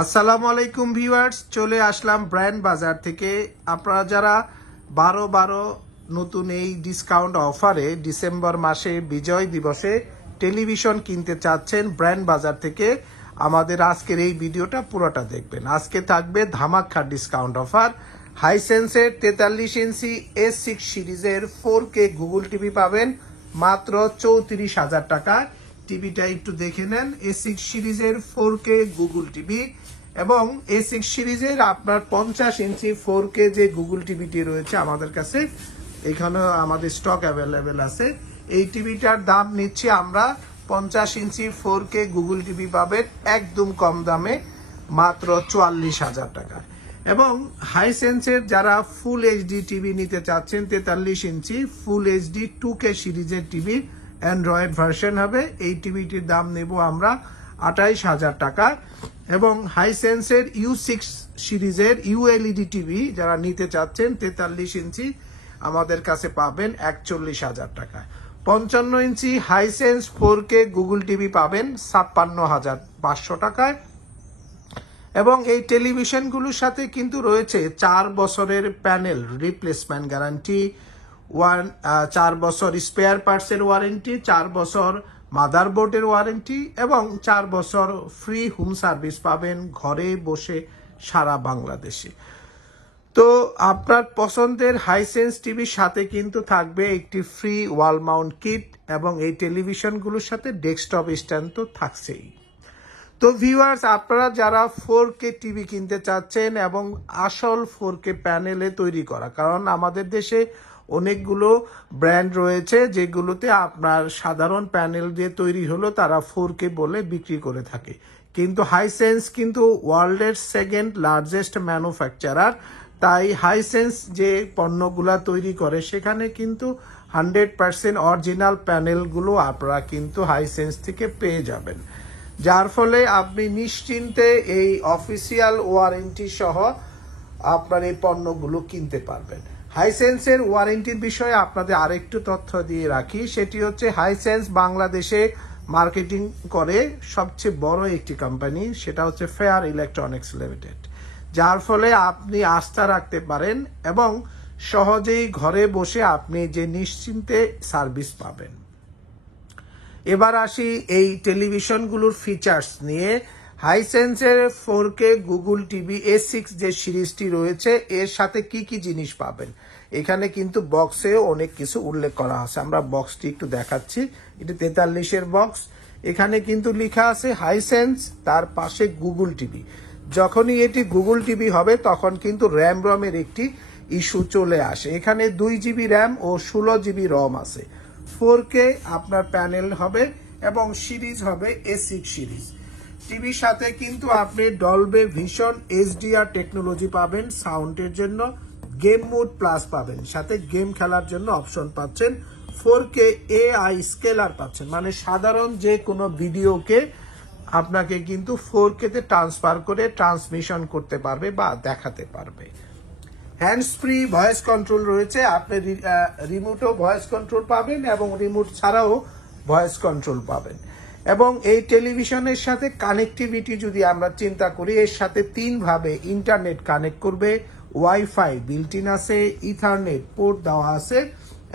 আসসালামু আলাইকুম ভিউয়ার্স, চলে আসলাম ব্র্যান্ড বাজার থেকে। আপনারা যারা 12/12 নতুন এই ডিসকাউন্ট অফারে ডিসেম্বর মাসে বিজয় দিবসে টেলিভিশন কিনতে চাচ্ছেন, ব্র্যান্ড বাজার থেকে আমাদের আজকের এই ভিডিওটা পুরোটা দেখবেন। আজকে থাকবে ধামাকা ডিসকাউন্ট অফার। হাইসেন্সের 43 ইঞ্চি S6 সিরিজের 4K গুগল টিভি পাবেন মাত্র 34,000 টাকা। টিভিটা একটু দেখে নেন। A6 সিরিজের 4K গুগল টিভি এবং A6 সিরিজের আপনার 50 ইঞ্চি 4K যে গুগল টিভিটি রয়েছে আমাদের কাছে, এখানে আমাদের স্টক অ্যাভেলেবেল আছে। এই টিভিটার দাম নিচ্ছি আমরা 50 ইঞ্চি 4K গুগল টিভি পাবেন একদম কম দামে মাত্র 44,000 টাকা। এবং হাইসেন্সের যারা ফুল এইচডি টিভি নিতে চাচ্ছেন, 43 ইঞ্চি ফুল এইচডি 2K সিরিজের টিভি অ্যান্ড্রয়েড ভার্সন হবে, এই টিভিটির দাম নেব আমরা 28,000 টাকা। এবং হাইসেন্সের U6 সিরিজের ULED টিভি যারা নিতে চাচ্ছেন 43 ইঞ্চি আমাদের কাছে পাবেন 41,000 টাকা। 55 ইঞ্চি হাইসেন্স 4K গুগল টিভি পাবেন 56,500 টাকায়। এবং এই টেলিভিশনগুলোর সাথে কিন্তু রয়েছে 4 বছরের প্যানেল রিপ্লেসমেন্ট গ্যারান্টি, 4 বছর স্পেয়ার পার্টসের ওয়ারেন্টি, 4 বছর মাদারবোর্ডের ওয়ারেন্টি এবং 4 বছর ফ্রি হোম সার্ভিস পাবেন ঘরে বসে সারা বাংলাদেশে। তো আপনার পছন্দের হাইসেন্স টিভির সাথে কিন্তু থাকবে একটি ফ্রি ওয়াল মাউন্ট কিট এবং এই টেলিভিশনগুলোর সাথে ডেস্কটপ স্ট্যান্ড তো থাকছেই। তো ভিউয়ার্স, আপনারা যারা 4K টিভি কিনতে চাচ্ছেন এবং আসল 4K প্যানেলে তৈরি করা, কারণ আমাদের দেশে অনেকগুলো ব্র্যান্ড রয়েছে যেগুলোতে আপনার সাধারণ প্যানেল দিয়ে তৈরি হলো তারা 4K বলে বিক্রি করে থাকে, কিন্তু হাইসেন্স কিন্তু ওয়ার্ল্ডের সেকেন্ড লার্জেস্ট ম্যানুফ্যাকচারার। তাই হাইসেন্স যে পণ্যগুলা তৈরি করে সেখানে কিন্তু 100% অরিজিনাল প্যানেলগুলো আপনারা কিন্তু হাইসেন্স থেকে পেয়ে যাবেন, যার ফলে আপনি নিশ্চিন্তে এই অফিসিয়াল ওয়ারেন্টি সহ আপনার এই পণ্যগুলো কিনতে পারবেন। হাইসেন্সের ওয়ারেন্টির বিষয়ে আপনাদের আরেকটু তথ্য দিয়ে রাখি, সেটি হচ্ছে হাইসেন্স বাংলাদেশে মার্কেটিং করে সবচেয়ে বড় একটি কোম্পানি, সেটা হচ্ছে ফেয়ার ইলেকট্রনিক্স লিমিটেড, যার ফলে আপনি আস্থা রাখতে পারেন এবং সহজেই ঘরে বসে আপনি যে নিশ্চিন্তে সার্ভিস পাবেন। এবার আসি এই টেলিভিশনগুলোর ফিচার্স নিয়ে। হাইসেন্সের 4K গুগল টিভি A6 যে সিরিজটি রয়েছে এর সাথে কি কি জিনিস পাবেন, এখানে কিন্তু বক্সে অনেক কিছু উল্লেখ করা আছে। আমরা বক্সটি একটু দেখাচ্ছি, এটি 43-এর বক্স। এখানে কিন্তু লেখা আছে হাইসেন্স, তার পাশে গুগল টিভি। যখনই এটি গুগল টিভি হবে তখন কিন্তু র্যাম রমের একটি ইস্যু চলে আসে। এখানে 2 জিবি র্যাম ও 16 জিবি রম আছে। 4K আপনার প্যানেল হবে এবং সিরিজ হবে A6 সিরিজ। টিভির সাথে কিন্তু আপনি ডলবে ভিশন HDR টেকনোলজি পাবেন সাউন্ডের জন্য, গেম মোড প্লাস পাবেন, সাথে গেম খেলার জন্য অপশন পাচ্ছেন। 4K AI স্কেলার পাচ্ছেন, মানে সাধারণ যে কোনো ভিডিওকে আপনাকে কিন্তু 4K তে ট্রান্সফার করে ট্রান্সমিশন করতে পারবে বা দেখাতে পারবে। হ্যান্ডস ফ্রি ভয়েস কন্ট্রোল রয়েছে, আপনি রিমোটও ভয়েস কন্ট্রোল পাবেন এবং রিমোট ছাড়াও ভয়েস কন্ট্রোল পাবেন। এবং এই টেলিভিশনের সাথে কানেক্টিভিটি যদি আমরা চিন্তা করি, এর সাথে 3 ভাবে ইন্টারনেট কানেক্ট করবে, ওয়াইফাই বিল্ট ইন আছে, ইথারনেট পোর্ট দেওয়া আছে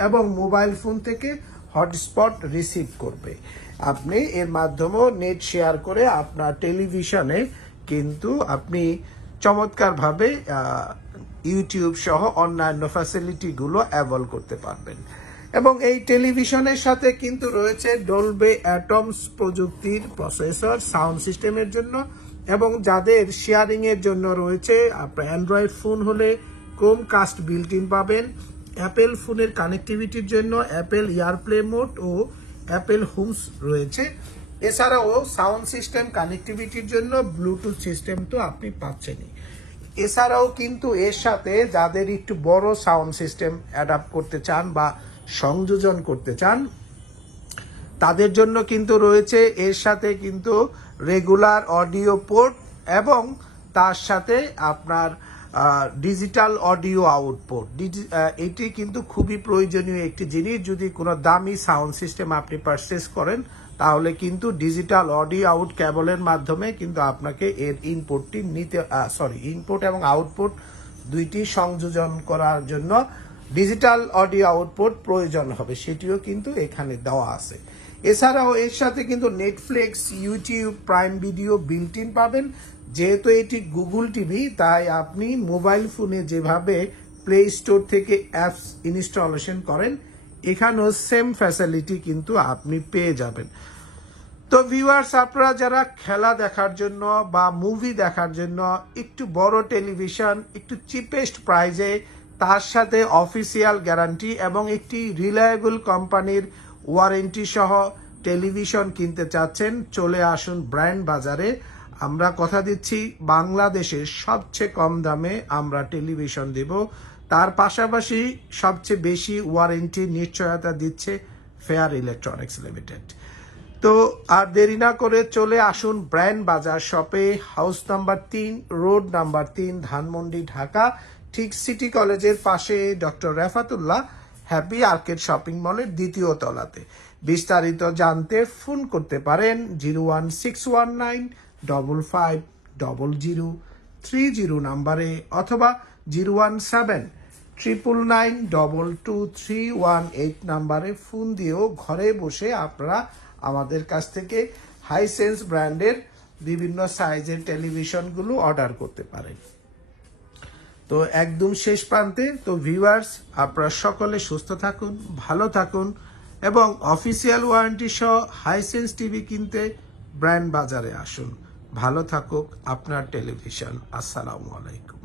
এবং মোবাইল ফোন থেকে হটস্পট রিসিভ করবে। আপনি এর মাধ্যমেও নেট শেয়ার করে আপনার টেলিভিশনে কিন্তু আপনি চমৎকারভাবে ইউটিউব সহ অন্যান্য ফ্যাসিলিটিগুলো অ্যাভেল করতে পারবেন। এবং এই টেলিভিশনের সাথে কিন্তু রয়েছে ডলবে অ্যাটমস প্রযুক্তির প্রসেসর সাউন্ড সিস্টেমের জন্য, এবং যাদের শেয়ারিং এর জন্য রয়েছে আপনার অ্যান্ড্রয়েড ফোন হলে ক্রোমকাস্ট বিল্ট ইন পাবেন, অ্যাপেল ফোনের কানেক্টিভিটির জন্য অ্যাপেল এয়ারপ্লে মোড ও অ্যাপেল হোমস রয়েছে। এছাড়াও সাউন্ড সিস্টেম কানেক্টিভিটির জন্য ব্লুটুথ সিস্টেম তো আপনি পাচ্ছেনই। এছাড়াও কিন্তু এর সাথে যাদের একটু বড় সাউন্ড সিস্টেম অ্যাডাপ্ট করতে চান বা সংযোজন করতে চান তাদের জন্য কিন্তু রয়েছে এর সাথে কিন্তু রেগুলার অডিও পোর্ট এবং তার সাথে আপনার ডিজিটাল অডিও আউটপুট। এটি কিন্তু খুবই প্রয়োজনীয় একটি জিনিস, যদি কোনো দামি সাউন্ড সিস্টেম আপনি পারচেস করেন তাহলে কিন্তু ডিজিটাল অডিও আউট কেবলের মাধ্যমে কিন্তু আপনাকে এর ইনপুটটি নিতে ইনপুট এবং আউটপুট দুইটি সংযোজন করার জন্য ডিজিটাল অডিও আউটপুট প্রয়োজন হবে, সেটিও কিন্তু এখানে দেওয়া আছে। এছাড়াও এর সাথে কিন্তু Netflix, YouTube, prime video built in পাবেন। যেহেতু এটি গুগল টিভি, তাই আপনি মোবাইল ফোনে যেভাবে প্লে স্টোর থেকে অ্যাপস ইনস্টলেশন করেন, এখানেও সেম ফ্যাসিলিটি কিন্তু আপনি পেয়ে যাবেন। তো ভিউয়ার্স, আপনারা যারা খেলা দেখার জন্য বা মুভি দেখার জন্য একটু বড় টেলিভিশন, একটু চিপেস্ট প্রাইজে, তার সাথে অফিসিয়াল গ্যারান্টি এবং একটি রিলায়েবল কোম্পানির ওয়ারেন্টি সহ টেলিভিশন কিনতে চাচ্ছেন, চলে আসুন ব্র্যান্ড বাজারে। আমরা কথা দিচ্ছি বাংলাদেশের সবচেয়ে কম দামে আমরা টেলিভিশন দেব, তার পাশাপাশি সবচেয়ে বেশি ওয়ারেন্টি নিশ্চয়তা দিচ্ছে ফেয়ার ইলেকট্রনিক্স লিমিটেড। তো আর দেরি না করে চলে আসুন ব্র্যান্ড বাজার শপে, house number 3, road number 3, Dhanmondi, Dhaka, ঠিক সিটি কলেজের পাশে doctor Refatullah happy arcade shopping মলের দ্বিতীয় তলাতে। বিস্তারিত জানতে ফোন করতে পারেন 01619550030 নাম্বারে অথবা 01799922318 নাম্বারে ফোন দিয়েও ঘরে বসে আপনারা আমাদের কাছ থেকে হাইসেন্স ব্র্যান্ডের বিভিন্ন সাইজের টেলিভিশনগুলো অর্ডার করতে পারেন। তো একদম শেষ প্রান্তে, তো ভিউয়ার্স, আপনারা সকলে সুস্থ থাকুন, ভালো থাকুন এবং অফিসিয়াল ওয়ারেন্টি সহ হাইসেন্স টিভি কিনতে ব্র্যান্ড বাজারে আসুন। ভালো থাকুক আপনার টেলিভিশন। আসসালামু আলাইকুম।